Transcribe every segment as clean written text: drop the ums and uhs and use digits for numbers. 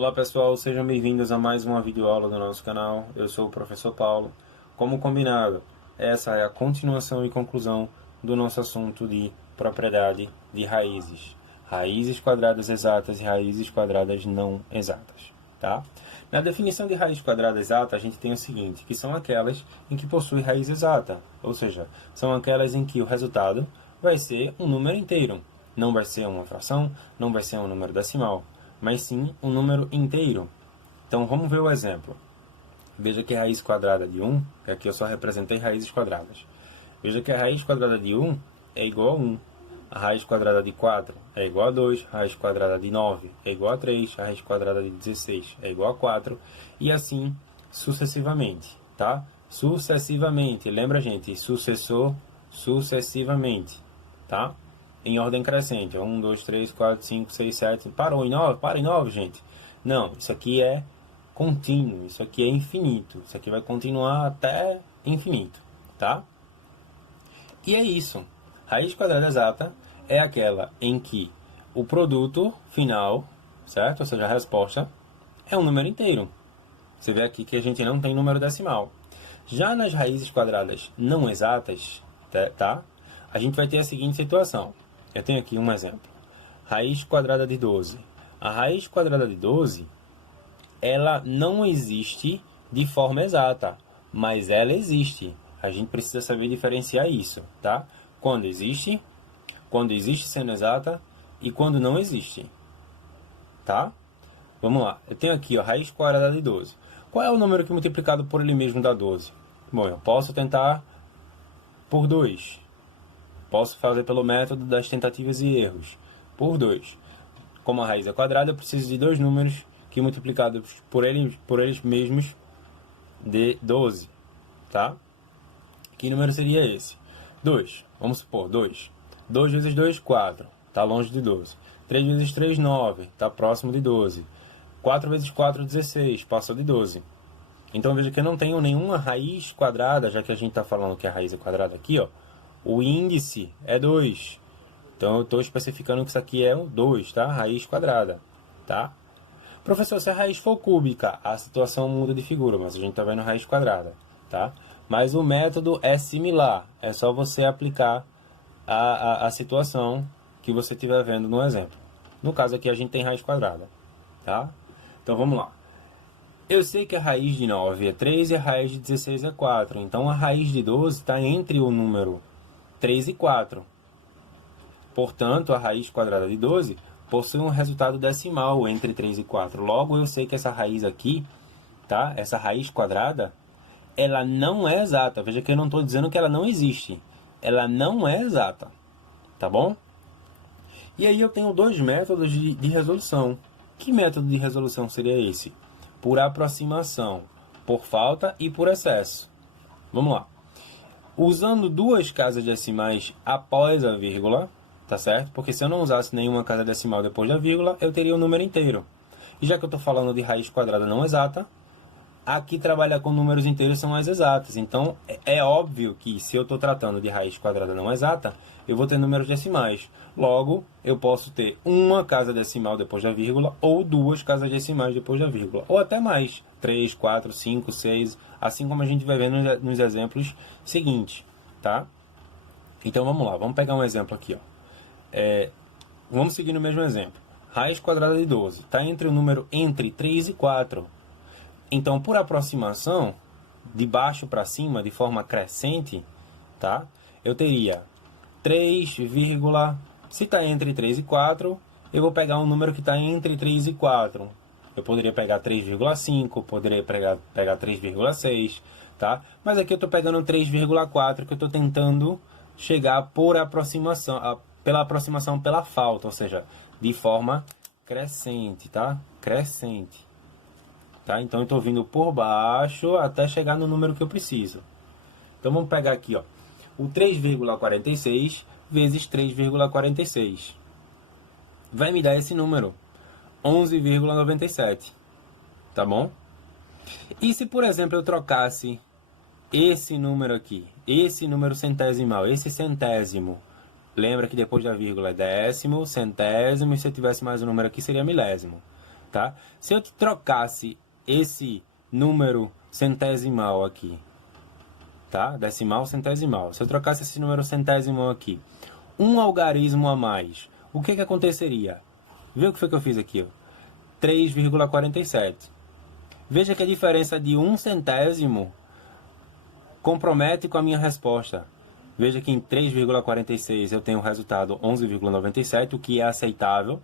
Olá pessoal, sejam bem-vindos a mais uma videoaula do nosso canal. Eu sou o professor Paulo. Como combinado, essa é a continuação e conclusão do nosso assunto de propriedade de raízes. Raízes quadradas exatas e raízes quadradas não exatas. Tá? Na definição de raiz quadrada exata, a gente tem o seguinte, que são aquelas em que possui raiz exata. Ou seja, são aquelas em que o resultado vai ser um número inteiro. Não vai ser uma fração, não vai ser um número decimal, mas sim um número inteiro. Então vamos ver o exemplo. Veja que a raiz quadrada de 1, que aqui eu só representei raízes quadradas. Veja que a raiz quadrada de 1 é igual a 1. A raiz quadrada de 4 é igual a 2. A raiz quadrada de 9 é igual a 3. A raiz quadrada de 16 é igual a 4. E assim sucessivamente, tá? Sucessivamente. Lembra, gente? Sucessor, sucessivamente, tá? Em ordem crescente. 1, 2, 3, 4, 5, 6, 7. Parou em 9? Para em 9, gente. Não, isso aqui é contínuo. Isso aqui é infinito. Isso aqui vai continuar até infinito, tá? E é isso. Raiz quadrada exata é aquela em que o produto final, certo? Ou seja, a resposta é um número inteiro. Você vê aqui que a gente não tem número decimal. Já nas raízes quadradas não exatas, tá? A gente vai ter a seguinte situação. Eu tenho aqui um exemplo. Raiz quadrada de 12. A raiz quadrada de 12, ela não existe de forma exata, mas ela existe. A gente precisa saber diferenciar isso, tá? Quando existe sendo exata e quando não existe, tá? Vamos lá. Eu tenho aqui, ó, raiz quadrada de 12. Qual é o número que multiplicado por ele mesmo dá 12? Bom, eu posso tentar por 2. Posso fazer pelo método das tentativas e erros. Por 2. Como a raiz é quadrada, eu preciso de dois números que multiplicados por eles mesmos dê 12. Tá? Que número seria esse? 2. Vamos supor, 2. 2 vezes 2, 4. Está longe de 12. 3 vezes 3, 9. Está próximo de 12. 4 vezes 4, 16. Passou de 12. Então veja que eu não tenho nenhuma raiz quadrada, já que a gente está falando que a raiz é quadrada aqui, ó. O índice é 2. Então eu estou especificando que isso aqui é o 2, tá? Raiz quadrada, tá? Professor, se a raiz for cúbica, a situação muda de figura, mas a gente está vendo raiz quadrada, tá? Mas o método é similar, é só você aplicar a situação que você estiver vendo no exemplo. No caso aqui a gente tem raiz quadrada, tá? Então vamos lá. Eu sei que a raiz de 9 é 3 e a raiz de 16 é 4, então a raiz de 12 está entre o número 3 e 4. Portanto, a raiz quadrada de 12 possui um resultado decimal entre 3 e 4. Logo, eu sei que essa raiz aqui, tá? Essa raiz quadrada, ela não é exata. Veja que eu não estou dizendo que ela não existe. Ela não é exata, tá bom? E aí eu tenho dois métodos de resolução. Que método de resolução seria esse? Por aproximação, por falta e por excesso. Vamos lá. Usando duas casas decimais após a vírgula, tá certo? Porque se eu não usasse nenhuma casa decimal depois da vírgula, eu teria o número inteiro. E já que eu estou falando de raiz quadrada não exata, aqui trabalhar com números inteiros são as exatas. Então, é óbvio que se eu estou tratando de raiz quadrada não exata, eu vou ter números decimais. Logo, eu posso ter uma casa decimal depois da vírgula ou duas casas decimais depois da vírgula. Ou até mais. 3, 4, 5, 6, assim como a gente vai ver nos exemplos seguintes, tá? Então, vamos lá. Vamos pegar um exemplo aqui, ó. Vamos seguir no mesmo exemplo. Raiz quadrada de 12 está entre o número entre 3 e 4. Então, por aproximação, de baixo para cima, de forma crescente, tá? Eu teria 3, se está entre 3 e 4, eu vou pegar um número que está entre 3 e 4. Eu poderia pegar 3,5, poderia pegar 3,6, tá? Mas aqui eu estou pegando 3,4, que eu estou tentando chegar por aproximação, pela aproximação pela falta, ou seja, de forma crescente, tá? Crescente. Tá? Então eu estou vindo por baixo até chegar no número que eu preciso. Então vamos pegar aqui, ó, o 3,46 vezes 3,46. Vai me dar esse número, 11,97. Tá bom? E se, por exemplo, eu trocasse esse número aqui, esse número centesimal, esse centésimo, lembra que depois da vírgula é décimo, centésimo, e se eu tivesse mais um número aqui seria milésimo. tá? Se eu te trocasse esse número centesimal aqui, tá? Decimal, centesimal. Se eu trocasse esse número centesimal aqui, um algarismo a mais, o que aconteceria? Vê o que foi que eu fiz aqui, ó. 3,47. Veja que a diferença de 1 centésimo compromete com a minha resposta. Veja que em 3,46 eu tenho o resultado 11,97, o que é aceitável,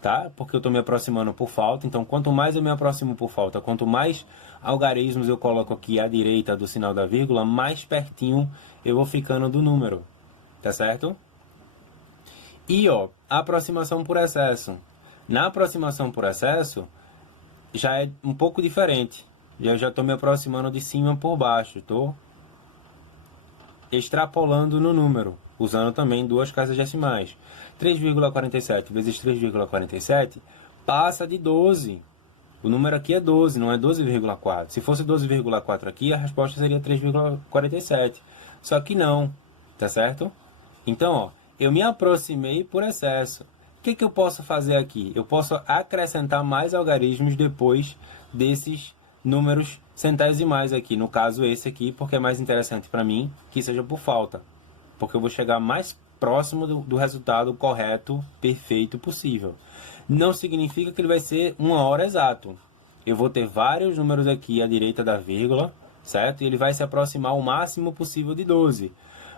tá? Porque eu estou me aproximando por falta. Então, quanto mais eu me aproximo por falta, quanto mais algarismos eu coloco aqui à direita do sinal da vírgula, mais pertinho eu vou ficando do número, tá certo? E, ó, a aproximação por excesso. Na aproximação por excesso, já é um pouco diferente. Eu já estou me aproximando de cima por baixo, estou extrapolando no número, usando também duas casas decimais. 3,47 vezes 3,47 passa de 12. O número aqui é 12, não é 12,4. Se fosse 12,4 aqui, a resposta seria 3,47. Só que não, tá certo? Então, ó, eu me aproximei por excesso. O que eu posso fazer aqui? Eu posso acrescentar mais algarismos depois desses números centesimais aqui. No caso, esse aqui, porque é mais interessante para mim que seja por falta. Porque eu vou chegar mais próximo do resultado correto, perfeito possível. Não significa que ele vai ser 1 hora exato. Eu vou ter vários números aqui à direita da vírgula, certo? E ele vai se aproximar o máximo possível de 12.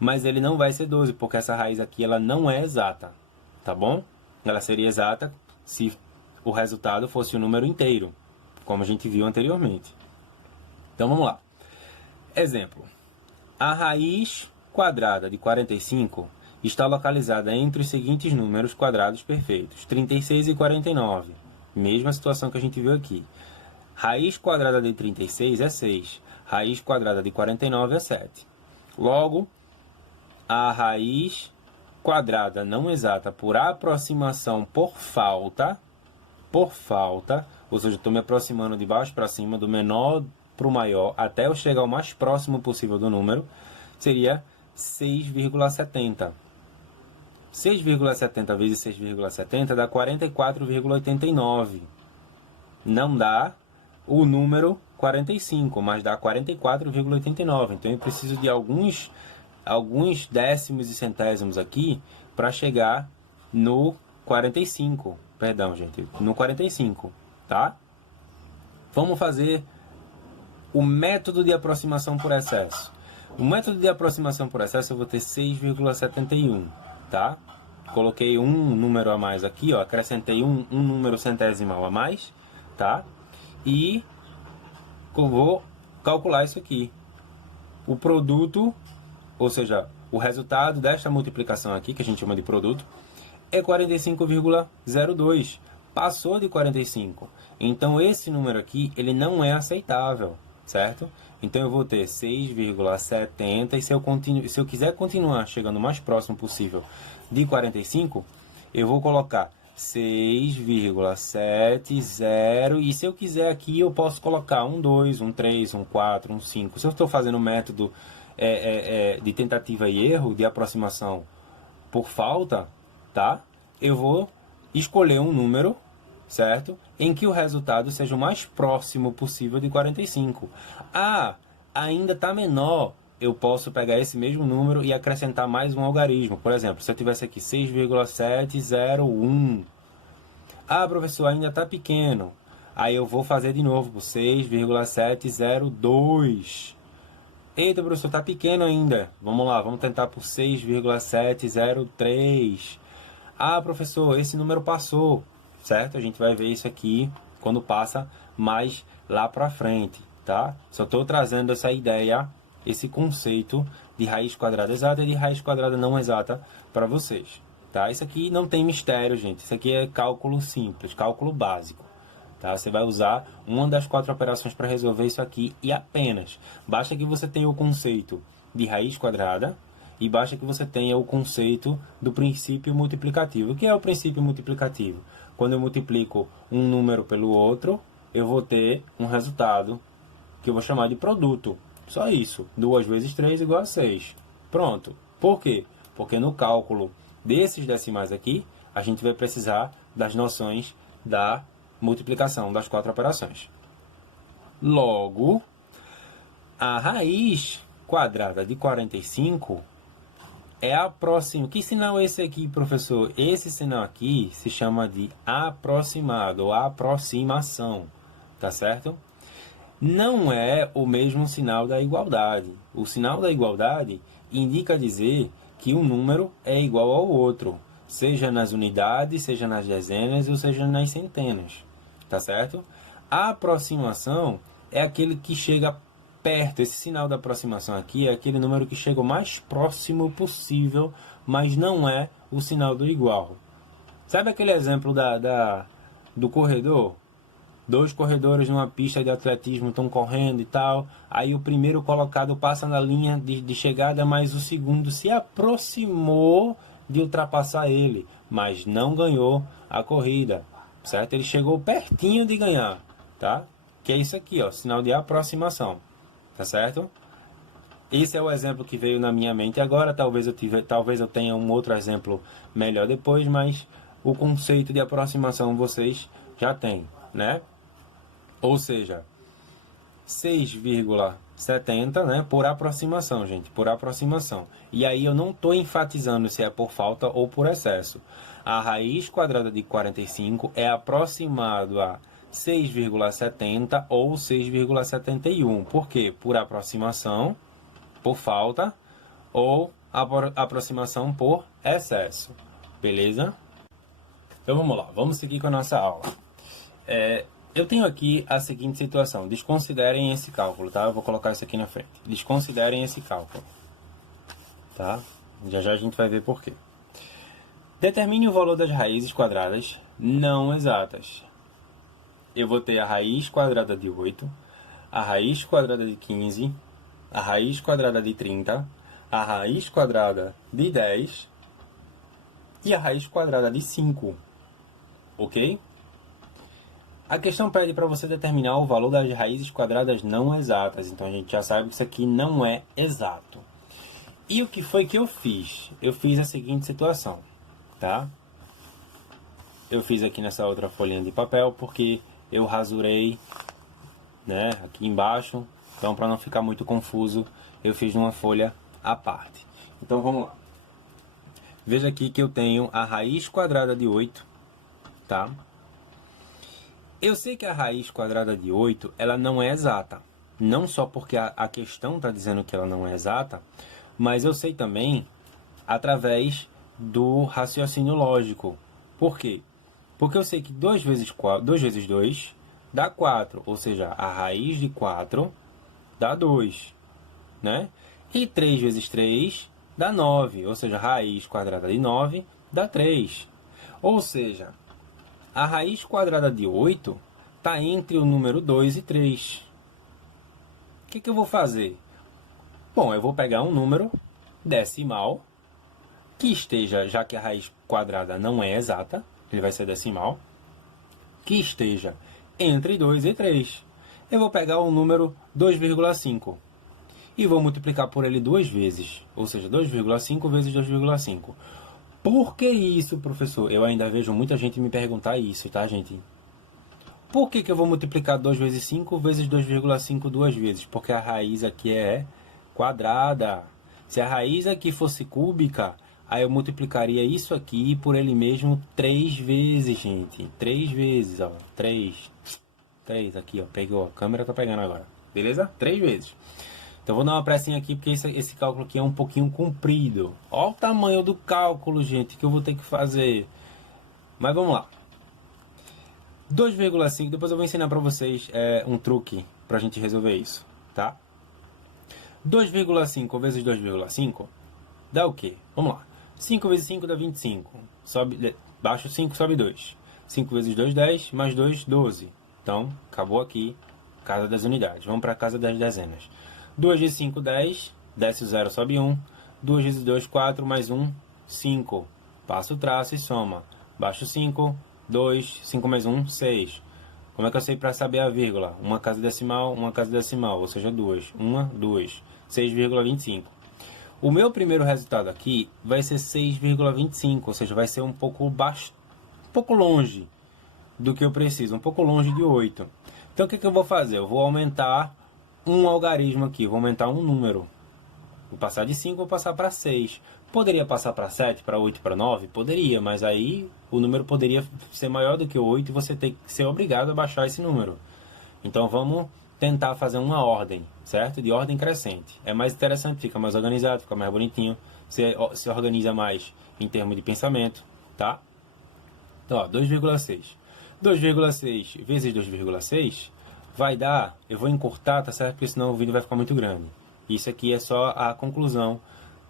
Mas ele não vai ser 12, porque essa raiz aqui ela não é exata, tá bom? Ela seria exata se o resultado fosse um número inteiro, como a gente viu anteriormente. Então vamos lá. Exemplo. A raiz quadrada de 45 está localizada entre os seguintes números quadrados perfeitos, 36 e 49. Mesma situação que a gente viu aqui. Raiz quadrada de 36 é 6. Raiz quadrada de 49 é 7. Logo, a raiz quadrada não exata por aproximação por falta, ou seja, estou me aproximando de baixo para cima, do menor para o maior, até eu chegar o mais próximo possível do número, seria 6,70. 6,70 vezes 6,70 dá 44,89. Não dá o número 45, mas dá 44,89. Então eu preciso de alguns décimos e centésimos aqui para chegar no 45. Perdão, gente, no 45, tá? Vamos fazer o método de aproximação por excesso. O método de aproximação por excesso eu vou ter 6,71, tá? Coloquei um número a mais aqui, ó, acrescentei um número centesimal a mais, tá? E eu vou calcular isso aqui. O produto, ou seja, o resultado desta multiplicação aqui, que a gente chama de produto, é 45,02. Passou de 45. Então, esse número aqui, ele não é aceitável, certo? Então, eu vou ter 6,70. E se eu quiser continuar chegando o mais próximo possível de 45, eu vou colocar 6,70. E se eu quiser aqui, eu posso colocar 1, 2, 1, 3, 1, 4, 1, 5. Se eu estou fazendo o método de tentativa e erro, de aproximação por falta, tá? Eu vou escolher um número, certo? Em que o resultado seja o mais próximo possível de 45. Ah, ainda está menor. Eu posso pegar esse mesmo número e acrescentar mais um algarismo. Por exemplo, se eu tivesse aqui 6,701. Ah, professor, ainda está pequeno. Aí eu vou fazer de novo por 6,702. Eita, professor, está pequeno ainda. Vamos lá, vamos tentar por 6,703. Ah, professor, esse número passou, certo? A gente vai ver isso aqui quando passa mais lá para frente, tá? Só estou trazendo essa ideia, esse conceito de raiz quadrada exata e de raiz quadrada não exata para vocês, tá? Isso aqui não tem mistério, gente. Isso aqui é cálculo simples, cálculo básico. Tá? Você vai usar uma das 4 operações para resolver isso aqui e apenas. Basta que você tenha o conceito de raiz quadrada e basta que você tenha o conceito do princípio multiplicativo. O que é o princípio multiplicativo? Quando eu multiplico um número pelo outro, eu vou ter um resultado que eu vou chamar de produto. Só isso. 2 vezes 3 igual a 6. Pronto. Por quê? Porque no cálculo desses decimais aqui, a gente vai precisar das noções da multiplicação das 4 operações. Logo, a raiz quadrada de 45 é a próxima. Que sinal é esse aqui, professor? Esse sinal aqui se chama de aproximado ou aproximação, tá certo? Não é o mesmo sinal da igualdade. O sinal da igualdade indica dizer que um número é igual ao outro, seja nas unidades, seja nas dezenas ou seja nas centenas, tá certo? A aproximação é aquele que chega perto. Esse sinal da aproximação aqui é aquele número que chega o mais próximo possível, mas não é o sinal do igual. Sabe aquele exemplo do corredor? Dois corredores numa pista de atletismo estão correndo e tal. Aí o primeiro colocado passa na linha de chegada, mas o segundo se aproximou de ultrapassar ele, mas não ganhou a corrida, certo? Ele chegou pertinho de ganhar, tá? Que é isso aqui, ó, sinal de aproximação, tá certo? Esse é o exemplo que veio na minha mente agora. Talvez eu tenha um outro exemplo melhor depois, mas o conceito de aproximação vocês já têm, né? Ou seja, 6,70, né, por aproximação, gente, por aproximação. E aí eu não estou enfatizando se é por falta ou por excesso. A raiz quadrada de 45 é aproximado a 6,70 ou 6,71. Por quê? Por aproximação, por falta ou aproximação por excesso. Beleza? Então vamos lá, vamos seguir com a nossa aula. Eu tenho aqui a seguinte situação. Desconsiderem esse cálculo, tá? Eu vou colocar isso aqui na frente. Desconsiderem esse cálculo, tá? Já já a gente vai ver por quê. Determine o valor das raízes quadradas não exatas. Eu vou ter a raiz quadrada de 8, a raiz quadrada de 15, a raiz quadrada de 30, a raiz quadrada de 10 e a raiz quadrada de 5. Ok? A questão pede para você determinar o valor das raízes quadradas não exatas. Então a gente já sabe que isso aqui não é exato. E o que foi que eu fiz? Eu fiz a seguinte situação, tá? Eu fiz aqui nessa outra folhinha de papel porque eu rasurei, né, aqui embaixo. Então, para não ficar muito confuso, eu fiz numa folha à parte. Então vamos lá. Veja aqui que eu tenho a raiz quadrada de 8, tá? Eu sei que a raiz quadrada de 8, ela não é exata. Não só porque a questão está dizendo que ela não é exata, mas eu sei também através do raciocínio lógico. Por quê? Porque eu sei que 2 vezes 2 dá 4, ou seja, a raiz de 4 dá 2, né? E 3 vezes 3 dá 9, ou seja, a raiz quadrada de 9 dá 3. Ou seja, a raiz quadrada de 8 está entre o número 2 e 3. O que eu vou fazer? Bom, eu vou pegar um número decimal que esteja, já que a raiz quadrada não é exata, ele vai ser decimal, que esteja entre 2 e 3. Eu vou pegar o número 2,5 e vou multiplicar por ele 2 vezes, ou seja, 2,5 vezes 2,5. Por que isso, professor? Eu ainda vejo muita gente me perguntar isso, tá, gente? Por que eu vou multiplicar 2 vezes 5 vezes 2,5 duas vezes? Porque a raiz aqui é quadrada. Se a raiz aqui fosse cúbica, aí eu multiplicaria isso aqui por ele mesmo 3 vezes, gente. 3 vezes, ó. 3 aqui, ó. Pegou, a câmera tá pegando agora. Beleza? 3 vezes. Então vou dar uma pressinha aqui, porque esse cálculo aqui é um pouquinho comprido. Olha o tamanho do cálculo, gente, que eu vou ter que fazer. Mas vamos lá. 2,5, depois eu vou ensinar para vocês um truque para a gente resolver isso, tá? 2,5 vezes 2,5 dá o quê? Vamos lá. 5 vezes 5 dá 25. Baixo 5, sobe 2. 5 vezes 2, 10. Mais 2, 12. Então, acabou aqui casa das unidades. Vamos para a casa das dezenas. 2 vezes 5, 10. Desce o 0, sobe 1. 2 vezes 2, 4. Mais 1, 5. Passa o traço e soma. Baixo 5, 2. 5 mais 1, 6. Como é que eu sei para saber a vírgula? Uma casa decimal, ou seja, 2. 1, 2. 6,25. O meu primeiro resultado aqui vai ser 6,25, ou seja, vai ser um pouco longe do que eu preciso, um pouco longe de 8. Então o que eu vou fazer? Eu vou aumentar um algarismo aqui, vou aumentar um número. Vou passar de 5, vou passar para 6. Poderia passar para 7, para 8, para 9? Poderia, mas aí o número poderia ser maior do que 8 e você tem que ser obrigado a baixar esse número. Então vamos tentar fazer uma ordem, certo? De ordem crescente. É mais interessante, fica mais organizado, fica mais bonitinho. Você se organiza mais em termos de pensamento, tá? Então, ó, 2,6. 2,6 vezes 2,6 vai dar... Eu vou encurtar, tá certo? Porque senão o vídeo vai ficar muito grande. Isso aqui é só a conclusão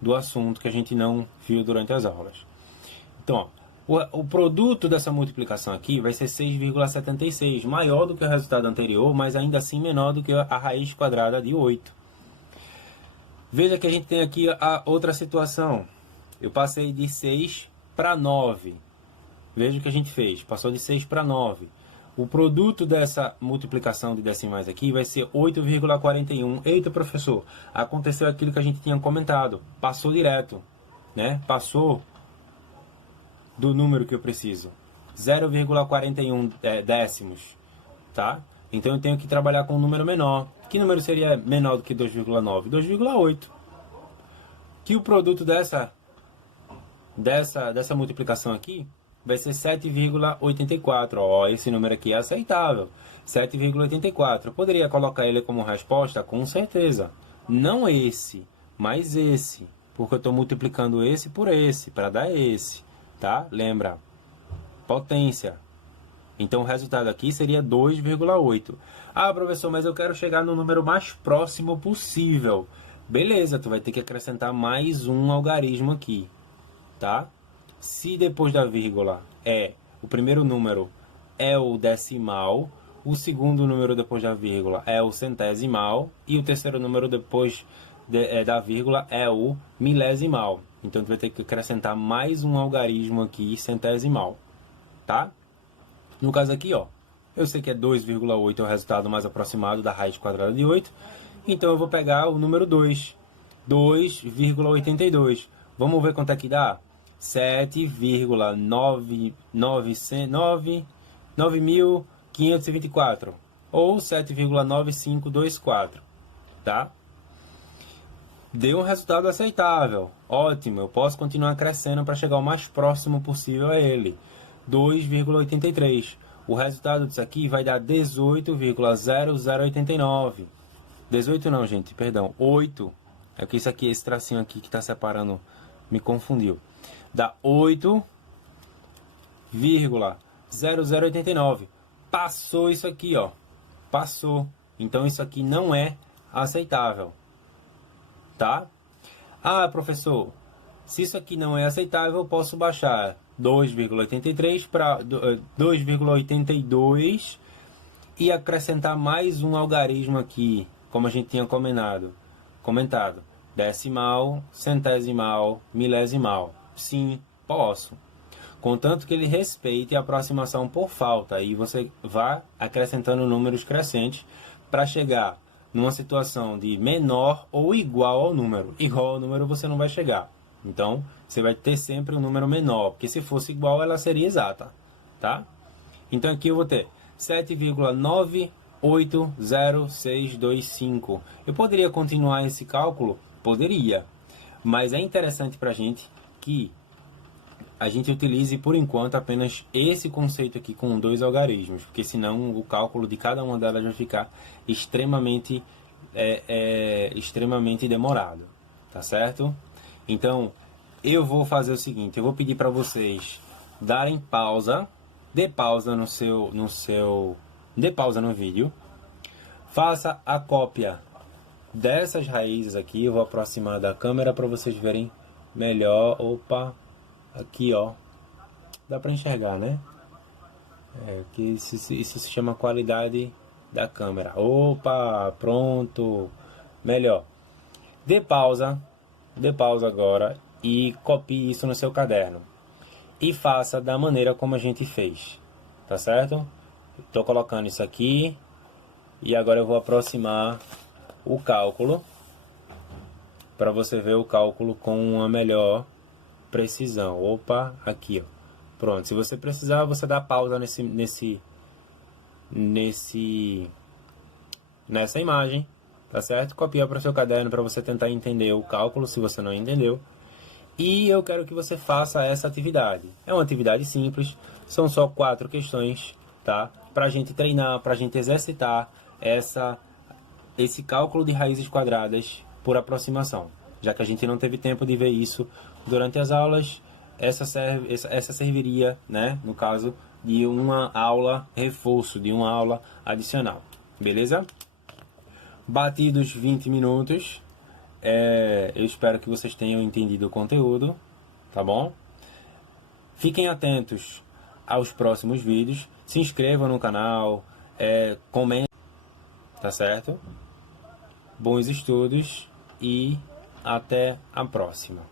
do assunto que a gente não viu durante as aulas. Então, ó, o produto dessa multiplicação aqui vai ser 6,76, maior do que o resultado anterior, mas ainda assim menor do que a raiz quadrada de 8. Veja que a gente tem aqui a outra situação. Eu passei de 6 para 9. Veja o que a gente fez, passou de 6 para 9. O produto dessa multiplicação de decimais aqui vai ser 8,41. Eita, professor, aconteceu aquilo que a gente tinha comentado. Passou direto, né? Passou do número que eu preciso. 0,41 décimos, tá? Então eu tenho que trabalhar com um número menor. Que número seria menor do que 2,9? 2,8. Que o produto dessa multiplicação aqui vai ser 7,84. Ó, esse número aqui é aceitável. 7,84. Eu poderia colocar ele como resposta? Com certeza. Não esse, mas esse. Porque eu estou multiplicando esse por esse, para dar esse. Tá? Lembra? Potência. Então o resultado aqui seria 2,8. Ah, professor, mas eu quero chegar no número mais próximo possível. Beleza, tu vai ter que acrescentar mais um algarismo aqui. Tá? Se depois da vírgula o primeiro número é o decimal, o segundo número depois da vírgula é o centesimal e o terceiro número depois da vírgula é o milesimal. Então, tu vai ter que acrescentar mais um algarismo aqui, centesimal, tá? No caso aqui, ó, eu sei que é 2,8 é o resultado mais aproximado da raiz quadrada de 8, então eu vou pegar o número 2, 2,82. Vamos ver quanto é que dá? 7,9524 ou 7,9524, tá? Deu um resultado aceitável, ótimo, eu posso continuar crescendo para chegar o mais próximo possível a ele, 2,83. O resultado disso aqui vai dar 18,0089. 18 não, gente, perdão, 8. É que isso aqui, esse tracinho aqui que está separando, me confundiu. Dá 8,0089. Passou isso aqui, ó. Passou. Então isso aqui não é aceitável. Tá? Ah, professor, se isso aqui não é aceitável, eu posso baixar 2,83 para 2,82 e acrescentar mais um algarismo aqui, como a gente tinha comentado. Decimal, centesimal, milesimal. Sim, posso. Contanto que ele respeite a aproximação por falta. E você vá acrescentando números crescentes para chegar numa situação de menor ou igual ao número. Igual ao número você não vai chegar. Então, você vai ter sempre um número menor. Porque se fosse igual, ela seria exata. Tá? Então, aqui eu vou ter 7,980625. Eu poderia continuar esse cálculo? Poderia. Mas é interessante para a gente que a gente utilize, por enquanto, apenas esse conceito aqui com 2 algarismos, porque senão o cálculo de cada uma delas vai ficar extremamente demorado, tá certo? Então, eu vou fazer o seguinte, eu vou pedir para vocês darem pausa, dê pausa dê pausa no vídeo, faça a cópia dessas raízes aqui, eu vou aproximar da câmera para vocês verem melhor. Opa! Aqui, ó, dá para enxergar, né? Que isso se chama qualidade da câmera. Opa, pronto, melhor. Dê pausa agora e copie isso no seu caderno e faça da maneira como a gente fez, tá certo? Estou colocando isso aqui e agora eu vou aproximar o cálculo para você ver o cálculo com uma melhor precisão. Opa, aqui, ó. Pronto, se você precisar, você dá pausa nessa imagem, tá certo? Copia para o seu caderno para você tentar entender o cálculo, se você não entendeu. E eu quero que você faça essa atividade. É uma atividade simples, são só 4 questões, tá? Para a gente treinar, para a gente exercitar esse cálculo de raízes quadradas por aproximação. Já que a gente não teve tempo de ver isso durante as aulas, essa serviria, né, no caso, de uma aula reforço, de uma aula adicional. Beleza? Batidos 20 minutos, eu espero que vocês tenham entendido o conteúdo, tá bom? Fiquem atentos aos próximos vídeos, se inscrevam no canal, comentem, tá certo? Bons estudos e até a próxima.